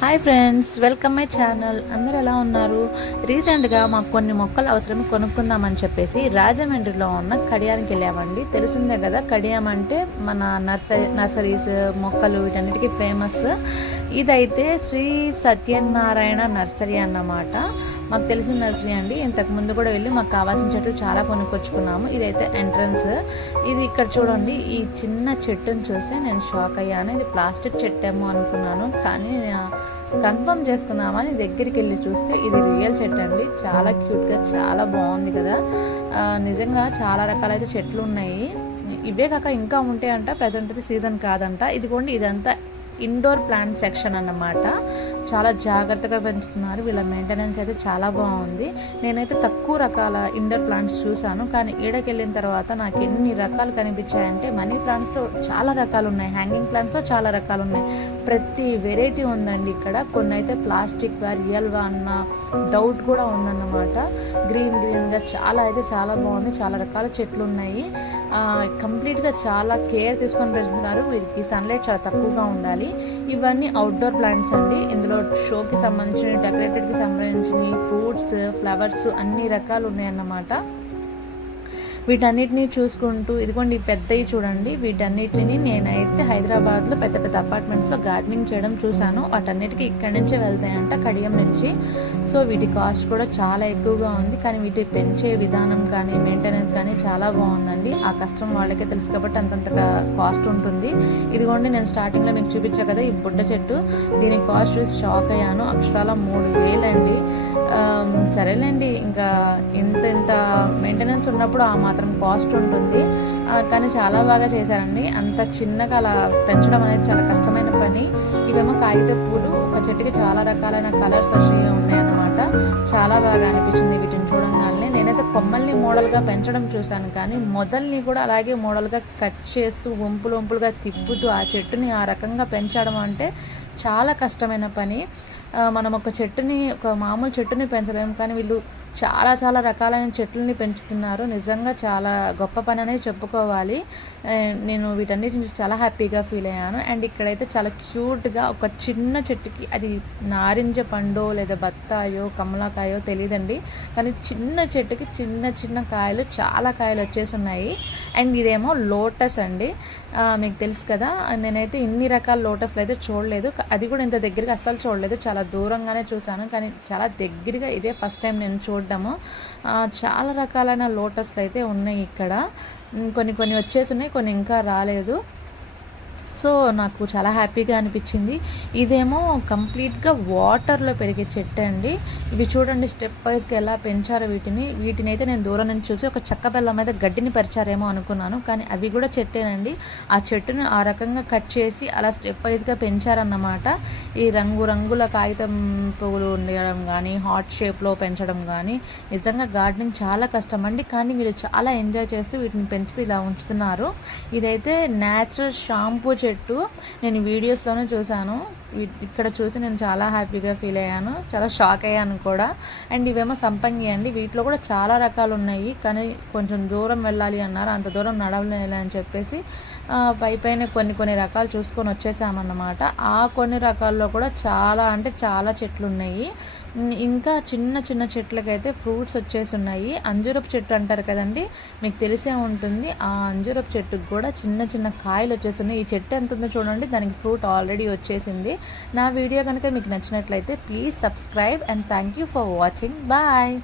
Hi friends, welcome my channel. అందరూ ఎలా ఉన్నారు? రీసెంట్గా మాకు కొన్ని మొక్కలు అవసరం కొనుక్కుందామని చెప్పేసి రాజమండ్రిలో ఉన్న కడియానికి వెళ్ళామండి. తెలిసిందే కదా, కడియం అంటే మన నర్సరీస్ మొక్కలు వీటన్నిటికీ ఫేమస్. ఇదైతే శ్రీ సత్యనారాయణ నర్సరీ అన్నమాట. మాకు తెలిసిన నర్సరీ అండి. ఇంతకు ముందు కూడా వెళ్ళి మాకు కావాల్సిన చెట్లు చాలా కొనుక్కొచ్చుకున్నాము. ఇదైతే ఎంట్రన్స్. ఇది ఇక్కడ చూడండి, ఈ చిన్న చెట్టును చూస్తే నేను షాక్ అయ్యాను. ఇది ప్లాస్టిక్ చెట్టేమో అనుకున్నాను, కానీ కన్ఫర్మ్ చేసుకుందామని దగ్గరికి వెళ్ళి చూస్తే ఇది రియల్ చెట్టు అండి. చాలా క్యూట్గా చాలా బాగుంది కదా. నిజంగా చాలా రకాలైతే చెట్లు ఉన్నాయి. ఇవే కాక ఇంకా ఉంటాయంట. ప్రజెంట్ అయితే సీజన్ కాదంట. ఇదిగోండి, ఇదంతా ఇండోర్ ప్లాంట్ సెక్షన్ అన్నమాట. చాలా జాగ్రత్తగా పెంచుతున్నారు. వీళ్ళ మెయింటెనెన్స్ అయితే చాలా బాగుంది. నేనైతే తక్కువ రకాల ఇండోర్ ప్లాంట్స్ చూశాను, కానీ ఈడకి వెళ్ళిన తర్వాత నాకు ఎన్ని రకాలు కనిపించాయంటే, మనీ ప్లాంట్స్లో చాలా రకాలు ఉన్నాయి, హ్యాంగింగ్ ప్లాంట్స్లో చాలా రకాలు ఉన్నాయి. ప్రతి వెరైటీ ఉందండి ఇక్కడ. కొన్ని అయితే ప్లాస్టిక్గా రియల్గా అన్న డౌట్ కూడా ఉందన్నమాట. గ్రీన్గా చాలా బాగుంది. చాలా రకాల చెట్లు ఉన్నాయి. కంప్లీట్గా చాలా కేర్ తీసుకొని పెంచుతున్నారు. వీరికి సన్లైట్ చాలా తక్కువగా ఉండాలి. ఇవన్నీ అవుట్డోర్ ప్లాంట్స్ అండి. ఇందులో షోకి సంబంధించిన, డెకరేటెడ్కి సంబంధించిన ఫ్రూట్స్, ఫ్లవర్స్ అన్ని రకాలు ఉన్నాయన్నమాట. వీటన్నిటిని చూసుకుంటూ, ఇదిగోండి పెద్దవి చూడండి. వీటన్నిటిని నేనైతే హైదరాబాద్లో పెద్ద పెద్ద అపార్ట్మెంట్స్లో గార్డెనింగ్ చేయడం చూశాను. వాటన్నిటికీ ఇక్కడి నుంచే వెళ్తాయంట, కడియం నుంచి. సో వీటి కాస్ట్ కూడా చాలా ఎక్కువగా ఉంది, కానీ వీటి పెంచే విధానం కానీ మెయింటెనెన్స్ కానీ చాలా బాగుందండి. ఆ కష్టం వాళ్ళకే తెలుసు కాబట్టి అంతంత కాస్ట్ ఉంటుంది. ఇదిగోండి, నేను స్టార్టింగ్లో మీకు చూపించా కదా ఈ బుడ్డ చెట్టు, దీని కాస్ట్ చూసి షాక్ అయ్యాను. అక్షరాల 3,000 అండి. సరేలేండి, ఇంకా ఇంత మెయింటెనెన్స్ ఉన్నప్పుడు ఆ మాత్రం కాస్ట్ ఉంటుంది. కానీ చాలా బాగా చేశారండి. అంత చిన్నగా అలా పెంచడం అనేది చాలా కష్టమైన పని. ఇవేమో కాగిత పూలు. ఒక చెట్టుకి చాలా రకాలైన కలర్స్ ఉన్నాయన్నమాట. చాలా బాగా అనిపించింది వీటిని చూడంగానే. నేనైతే కొమ్మల్ని మోడల్గా పెంచడం చూశాను, కానీ మొదల్ని కూడా అలాగే మోడల్గా కట్ చేస్తూ వంపులుగా తిప్పుతూ ఆ చెట్టుని ఆ రకంగా పెంచడం అంటే చాలా కష్టమైన పని. మనం ఒక మామూలు చెట్టుని పెంచలేము, కానీ వీళ్ళు చాలా రకాలైన చెట్లని పెంచుతున్నారు. నిజంగా చాలా గొప్ప పని అనేది చెప్పుకోవాలి. నేను వీటన్నిటిని చూసి చాలా హ్యాపీగా ఫీల్ అయ్యాను. అండ్ ఇక్కడైతే చాలా క్యూట్గా ఒక చిన్న చెట్టుకి, అది నారింజ పండు లేదా బత్తాయో కమలాకాయో తెలియదండి, కానీ చిన్న చెట్టుకి చిన్న కాయలు, చాలా కాయలు వచ్చేసి ఉన్నాయి. అండ్ ఇదేమో లోటస్ అండి. మీకు తెలుసు కదా, నేనైతే ఇన్ని రకాల లోటస్లు అయితే చూడలేదు. అది కూడా ఇంత దగ్గరగా అస్సలు చూడలేదు, చాలా దూరంగానే చూశాను. కానీ చాలా దగ్గరగా ఇదే ఫస్ట్ టైం నేను చూడడము. చాలా రకాలైన లోటస్లు అయితే ఉన్నాయి ఇక్కడ. కొన్ని వచ్చేసి ఉన్నాయి, కొన్ని ఇంకా రాలేదు. సో నాకు చాలా హ్యాపీగా అనిపించింది. ఇదేమో కంప్లీట్గా వాటర్లో పెరిగే చెట్టు అండి. ఇవి చూడండి స్టెప్ వైజ్గా ఎలా పెంచారో వీటిని అయితే నేను దూరం నుంచి చూసి ఒక చెక్క బెల్లం మీద గడ్డిని పరిచారేమో అనుకున్నాను, కానీ అవి కూడా చెట్టేనండి. ఆ చెట్టును ఆ రకంగా కట్ చేసి అలా స్టెప్ వైజ్గా పెంచారన్నమాట. ఈ రంగుల కాగితం పువ్వులు ఉండడం కానీ, హార్ట్ షేప్లో పెంచడం కానీ, నిజంగా గార్డెనింగ్ చాలా కష్టం అండి. కానీ వీళ్ళు చాలా ఎంజాయ్ చేస్తూ వీటిని పెంచుతూ ఇలా ఉంచుతున్నారు. ఇదైతే న్యాచురల్ షాంపూ చెట్టు. నేను వీడియోస్లోనే చూశాను. ఇక్కడ చూసి నేను చాలా హ్యాపీగా ఫీల్ అయ్యాను, చాలా షాక్ అయ్యాను కూడా. అండ్ ఇవేమో సంపంగి అండి. వీటిలో కూడా చాలా రకాలు ఉన్నాయి, కానీ కొంచెం దూరం వెళ్ళాలి అన్నారు. అంత దూరం నడవలేని అని చెప్పేసి పైన కొన్ని రకాలు చూసుకొని వచ్చేసామన్నమాట. ఆ కొన్ని రకాల్లో కూడా చాలా చెట్లు ఉన్నాయి. ఇంకా చిన్న చెట్లకైతే ఫ్రూట్స్ వచ్చేసి ఉన్నాయి. అంజూరపు చెట్టు అంటారు కదండి, మీకు తెలిసే ఉంటుంది. ఆ అంజూరపు చెట్టుకు కూడా చిన్న కాయలు వచ్చేసి ఉన్నాయి. ఈ చెట్టు ఎంత ఉందో చూడండి, దానికి ఫ్రూట్ ఆల్రెడీ వచ్చేసింది. నా వీడియో కనుక మీకు నచ్చినట్లయితే please subscribe and thank you for watching. Bye.